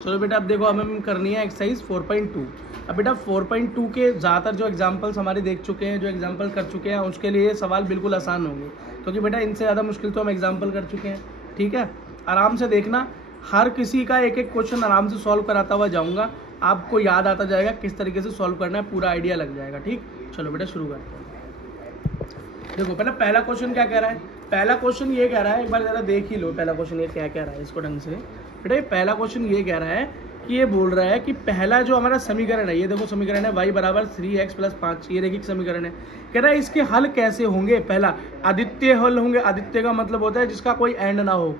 चलो बेटा अब देखो हमें करनी है एक्सरसाइज 4.2। अब बेटा 4.2 के ज़्यादातर जो एग्जांपल्स हमारे देख चुके हैं, जो एग्जांपल कर चुके हैं, उसके लिए ये सवाल बिल्कुल आसान होंगे, क्योंकि बेटा इनसे ज़्यादा मुश्किल तो हम एग्जांपल कर चुके हैं। ठीक है, आराम से देखना, हर किसी का एक एक क्वेश्चन आराम से सॉल्व कराता हुआ जाऊँगा, आपको याद आता जाएगा किस तरीके से सॉल्व करना है, पूरा आइडिया लग जाएगा। ठीक, चलो बेटा शुरू करते हैं। देखो पहला क्वेश्चन क्या कह रहा है। पहला क्वेश्चन ये कह रहा है, एक बार ज़रा देख ही लो पहला क्वेश्चन ये क्या कह रहा है, इसको ढंग से। बेटा ये पहला क्वेश्चन ये कह रहा है कि ये बोल रहा है कि पहला जो हमारा समीकरण है, ये देखो समीकरण है y बराबर 3x + 5, ये रैखिक समीकरण है। कह रहा है इसके हल कैसे होंगे। पहला आदित्य हल होंगे। आदित्य का मतलब होता है जिसका कोई एंड ना हो,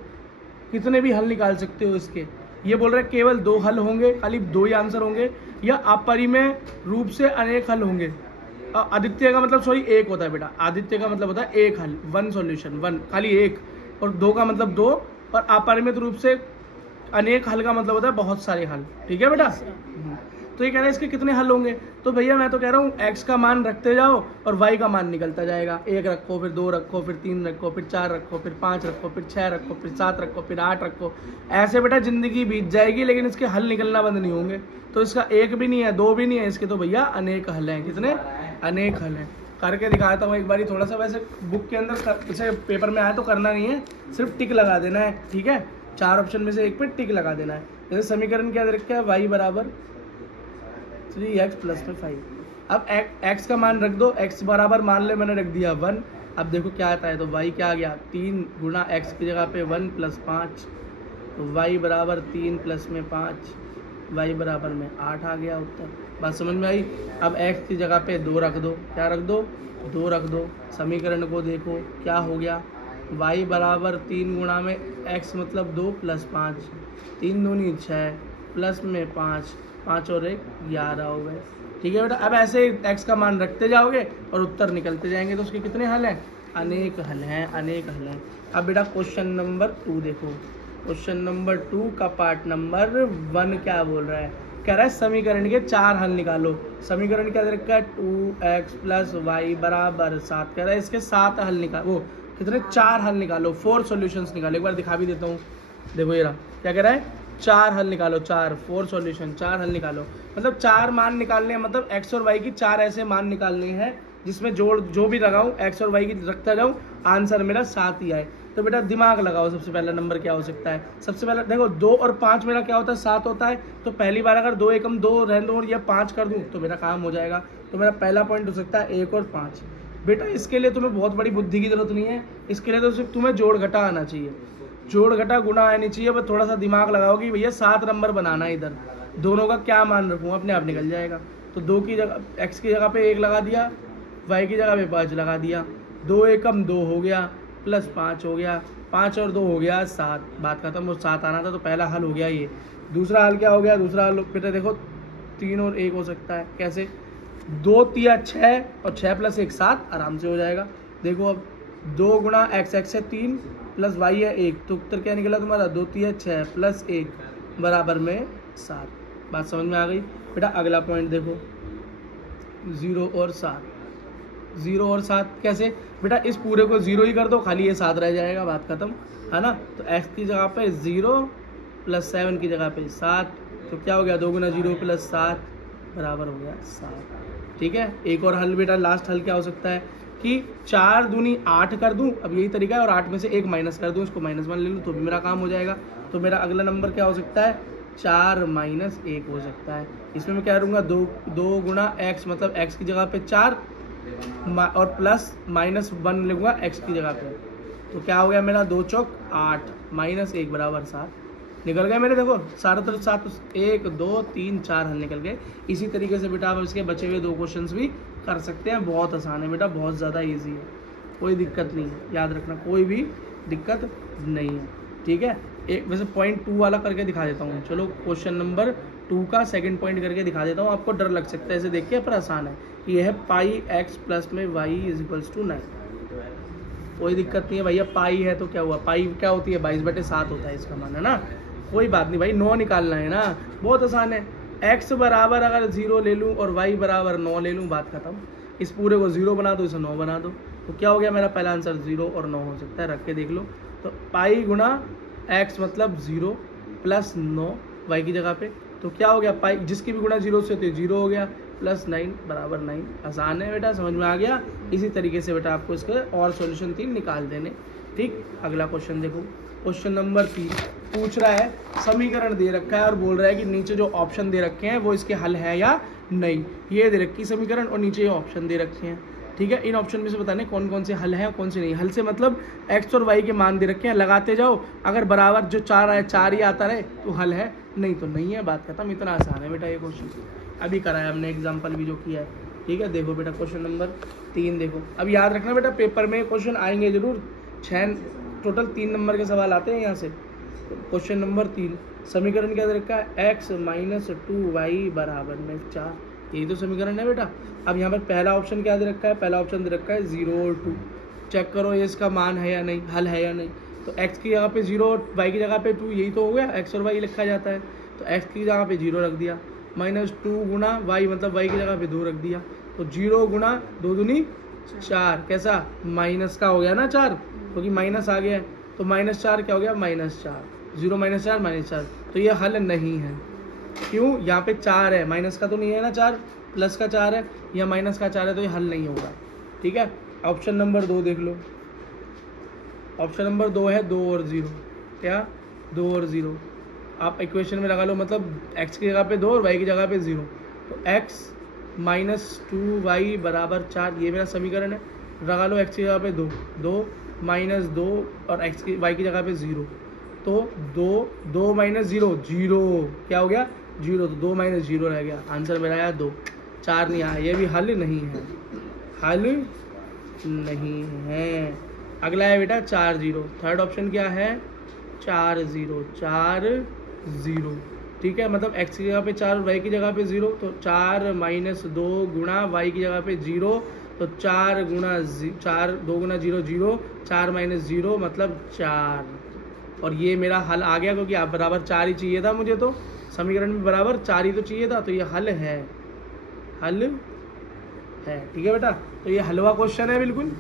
कितने भी हल निकाल सकते हो इसके। ये बोल रहे हैं केवल 2 हल होंगे, खाली 2 ही आंसर होंगे, या अपरिमेय रूप से अनेक हल होंगे। आदित्य का मतलब सॉरी एक होता है बेटा, आदित्य का मतलब होता है एक हल, 1 सॉल्यूशन, 1 खाली एक, और 2 का मतलब 2, और अपरिमित रूप से अनेक हल का मतलब होता है बहुत सारे हल। ठीक है बेटा, तो ये कह रहा है इसके कितने हल होंगे। तो भैया मैं तो कह रहा हूँ x का मान रखते जाओ और y का मान निकलता जाएगा। 1 रखो, फिर 2 रखो, फिर 3 रखो, फिर 4 रखो, फिर 5 रखो, फिर 6 रखो, फिर 7 रखो, फिर 8 रखो। ऐसे बेटा जिंदगी बीत जाएगी, लेकिन इसके हल निकलना बंद नहीं होंगे। तो इसका एक भी नहीं है, 2 भी नहीं है, इसके तो भैया अनेक हल हैं। कितने? अनेक हल हैं। करके दिखाता हूँ एक बारी थोड़ा सा। वैसे बुक के अंदर जैसे पेपर में आया तो करना नहीं है, सिर्फ टिक लगा देना है। ठीक है, 4 ऑप्शन में से एक पे टिक लगा देना है। जैसे समीकरण क्या दे रखा है, y बराबर 3x + 5। अब x का मान रख दो, x बराबर मान ले मैंने रख दिया 1। अब देखो क्या आता है, तो y क्या आ गया, 3 गुना x की जगह पे 1 + 5, तो y बराबर 3 + में 5, y बराबर में 8 आ गया उत्तर। बात समझ में आई। अब x की जगह पे 2 रख दो, क्या रख दो, 2 रख दो। समीकरण को देखो क्या हो गया, y बराबर 3 गुना में x मतलब 2 + 5, 3 दूनी 6 प्लस में 5, 5 और 1 11 हो गए। ठीक है बेटा, अब ऐसे ही x का मान रखते जाओगे और उत्तर निकलते जाएंगे। तो उसके कितने हल हैं, अनेक हल हैं, अनेक हल हैं। अब बेटा क्वेश्चन नंबर 2 देखो। क्वेश्चन नंबर 2 का पार्ट नंबर 1 क्या बोल रहा है, कह रहा है समीकरण के 4 हल निकालो। समीकरण क्या दे रखा है, 2x + y बराबर 7। कह रहा है इसके 7 हल निकालो, कितने, 4 हल निकालो, 4 सॉल्यूशंस निकालो। एक बार दिखा भी देता हूँ, देखो ये रहा, क्या कह रहा है, 4 हल निकालो, 4 सॉल्यूशन, 4 हल निकालो। मतलब 4 मान निकालने हैं, मतलब x और y की 4 ऐसे मान निकालने हैं जिसमें जोड़ जो भी लगाऊं x और y की रखता जाऊं, आंसर मेरा 7 ही आए। तो बेटा दिमाग लगाओ, सबसे पहला नंबर क्या हो सकता है। सबसे पहला देखो 2 और 5 मेरा क्या होता है, 7 होता है। तो पहली बार अगर 2 एकम 2 रहने दो और या 5 कर दूं तो मेरा काम हो जाएगा। तो मेरा पहला पॉइंट हो सकता है 1 और 5। बेटा इसके लिए तुम्हें बहुत बड़ी बुद्धि की जरूरत नहीं है, इसके लिए तो सिर्फ तुम्हें जोड़ घटा आना चाहिए, जोड़ घटा गुणा आनी चाहिए। बस थोड़ा सा दिमाग लगाओ कि भैया 7 नंबर बनाना है, इधर दोनों का क्या मान रखूँ, अपने आप निकल जाएगा। तो 2 की जगह x की जगह पे 1 लगा दिया, y की जगह पे 5 लगा दिया, 2 एकम 2 हो गया, प्लस 5 हो गया, 5 और 2 हो गया 7। बात खत्म, वो 7 आना था, तो पहला हल हो गया ये। दूसरा हल क्या हो गया, दूसरा हल बेटा देखो 3 और 1 हो सकता है। कैसे, 2 तिया 6 और 6 + 1 7, आराम से हो जाएगा। देखो अब 2 गुणा x है 3 प्लस y है 1, तो उत्तर क्या निकला तुम्हारा, 2 तिया 6 + 1 बराबर में 7। बात समझ में आ गई। बेटा अगला पॉइंट देखो, 0 और 7, 0 और 7 कैसे, बेटा इस पूरे को 0 ही कर दो, खाली ये 7 रह जाएगा, बात खत्म है ना। तो x की जगह पे 0 + 7 की जगह पे 7, तो क्या हो गया, 2 गुना 0 + 7 बराबर हो गया 7। ठीक है, एक और हल बेटा, लास्ट हल क्या हो सकता है कि 4 दूनी 8 कर दूं, अब यही तरीका है, और 8 में से 1 माइनस कर दूं, इसको -1 ले लूँ तो भी मेरा काम हो जाएगा। तो मेरा अगला नंबर क्या हो सकता है, 4 - 1 हो सकता है। इसमें मैं क्या करूँगा, 2 गुणा x मतलब x की जगह पे 4 और प्लस -1 लूँगा x की जगह पे, तो क्या हो गया मेरा, 2 चौक 8 -1 बराबर 7 निकल गए मेरे। देखो सारे तरफ 7, 1 2 3 4 हल निकल गए। इसी तरीके से बेटा आप इसके बचे हुए 2 क्वेश्चंस भी कर सकते हैं। बहुत आसान है बेटा, बहुत ज़्यादा इजी है, कोई दिक्कत नहीं है, याद रखना कोई भी दिक्कत नहीं है। ठीक है, एक वैसे पॉइंट 2 वाला करके दिखा देता हूँ। चलो क्वेश्चन नंबर 2 का सेकंड पॉइंट करके दिखा देता हूँ। आपको डर लग सकता है ऐसे देख के, पर आसान है। ये है πx + में y = 9। कोई दिक्कत नहीं है भैया, पाई है तो क्या हुआ, पाई क्या होती है, 22/7 होता है इसका मान, है ना। कोई बात नहीं भाई, 9 निकालना है ना, बहुत आसान है। x बराबर अगर 0 ले लूँ और y बराबर 9 ले लूँ, बात खत्म। इस पूरे को 0 बना दो, इसे 9 बना दो, तो क्या हो गया मेरा पहला आंसर, 0 और 9 हो सकता है। रख के देख लो, तो पाई गुणा x मतलब 0 + 9 वाई की जगह पे, तो क्या हो गया पाई जिसकी भी गुणा 0 से होती है 0 हो गया, प्लस 9 बराबर 9। आसान है बेटा, समझ में आ गया। इसी तरीके से बेटा आपको इसके और सॉल्यूशन 3 निकाल देने। ठीक, अगला क्वेश्चन देखो, क्वेश्चन नंबर 3 पूछ रहा है समीकरण दे रखा है और बोल रहा है कि नीचे जो ऑप्शन दे रखे हैं वो इसके हल है या नहीं। ये दे रखी समीकरण और नीचे ये ऑप्शन दे रखे हैं। ठीक है, इन ऑप्शन में से बताने कौन कौन से हल हैं और कौन से नहीं। हल से मतलब एक्स और वाई के मान दे रखे हैं, लगाते जाओ, अगर बराबर जो 4 आए 4 ही आता रहे तो हल है, नहीं तो नहीं है, बात खत्म। इतना आसान है बेटा ये क्वेश्चन, अभी कराया हमने एग्जाम्पल भी जो किया है। ठीक है, देखो बेटा क्वेश्चन नंबर 3 देखो। अब याद रखना बेटा पेपर में क्वेश्चन आएंगे जरूर, 6 टोटल 3 नंबर के सवाल आते हैं यहाँ से। क्वेश्चन नंबर 3 समीकरण क्या दे रखा है, x - 2y = 4, यही तो समीकरण है बेटा। अब यहाँ पर पहला ऑप्शन क्या दे रखा है, पहला ऑप्शन दे रखा है 0 और 2। चेक करो ये इसका मान है या नहीं, हल है या नहीं। तो x की जगह पे 0 और y की जगह पे 2, यही तो हो गया, x और y लिखा जाता है। तो x की जगह पे 0 रख दिया, -2 गुना y मतलब y की जगह पे 2 रख दिया, तो 0 गुना 2 दूनी 4, कैसा माइनस का हो गया ना 4, क्योंकि माइनस आ गया है, तो -4 क्या हो गया, -4, 0 - 4 -4, तो ये हल नहीं है। क्यों, यहाँ पे 4 है, माइनस का तो नहीं है ना 4, प्लस का 4 है, या माइनस का 4 है, तो ये हल नहीं होगा। ठीक है, ऑप्शन नंबर 2 देख लो, ऑप्शन नंबर 2 है 2 और 0, क्या 2 और 0 आप इक्वेशन में लगा लो, मतलब x की जगह पे 2 और y की जगह पे 0, तो x - 2y = 4, ये मेरा समीकरण है। लगा लो x की जगह पे 2, 2 - 2 और y की जगह पे 0, तो 2 - 0 0, क्या हो गया 0, तो 2 - 0 रह गया, आंसर मेरा आया 2, 4 नहीं आया, ये भी हल नहीं है, हल नहीं है। अगला है बेटा 4 0, थर्ड ऑप्शन क्या है 4 0 4 0। ठीक है, मतलब x की जगह पे 4 y की जगह पे 0, तो 4 - 2 गुणा y की जगह पे 0, तो 4 गुना 4 2 गुना 0 0, 4 - 0 मतलब 4, और ये मेरा हल आ गया, क्योंकि आप बराबर 4 ही चाहिए था मुझे, तो समीकरण में बराबर 4 ही तो चाहिए था, तो ये हल है, हल है। ठीक है बेटा, तो ये हलवा क्वेश्चन है बिल्कुल।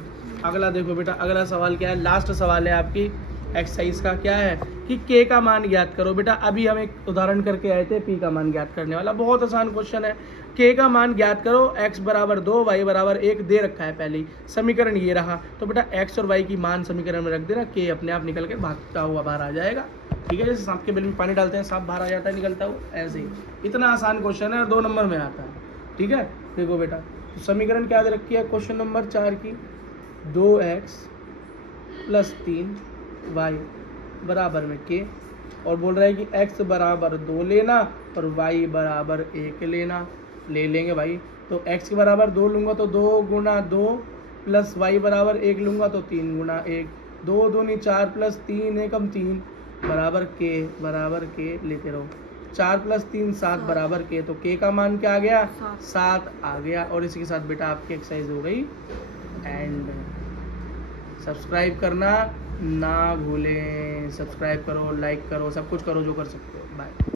अगला देखो बेटा, अगला सवाल क्या है, लास्ट सवाल है आपकी एक्सरसाइज का, क्या है कि k का मान ज्ञात करो। बेटा अभी हम एक उदाहरण करके आए थे p का मान ज्ञात करने वाला, बहुत आसान क्वेश्चन है। k का मान ज्ञात करो, x = 2 y = 1 दे रखा है पहले ही, समीकरण ये रहा, तो बेटा x और y की मान समीकरण में रख देना, k अपने आप निकल के भागता हुआ बाहर आ जाएगा। ठीक है, जैसे सांप के बिल में पानी डालते हैं सांप बाहर आ जाता है निकलता हुआ, ऐसे ही। इतना आसान क्वेश्चन है और 2 नंबर में आता है। ठीक है, देखो बेटा तो समीकरण क्या दे रखी है क्वेश्चन नंबर 4 की, 2x + 3y = k, और बोल रहा है कि x = 2 लेना और y = 1 लेना। ले लेंगे भाई, तो x के बराबर 2 लूँगा तो 2 गुना 2 प्लस y = 1 लूँगा तो 3 गुना 1, 2 दूनी 4 प्लस 3 एकम 3 बराबर k लेते रहो, 4 + 3 7 बराबर k, तो k का मान क्या आ गया 7 आ गया। और इसी के साथ बेटा आपकी एक्सरसाइज हो गई एंड। सब्सक्राइब करना ना भूलें, सब्सक्राइब करो, लाइक करो, सब कुछ करो जो कर सकते हो। बाय।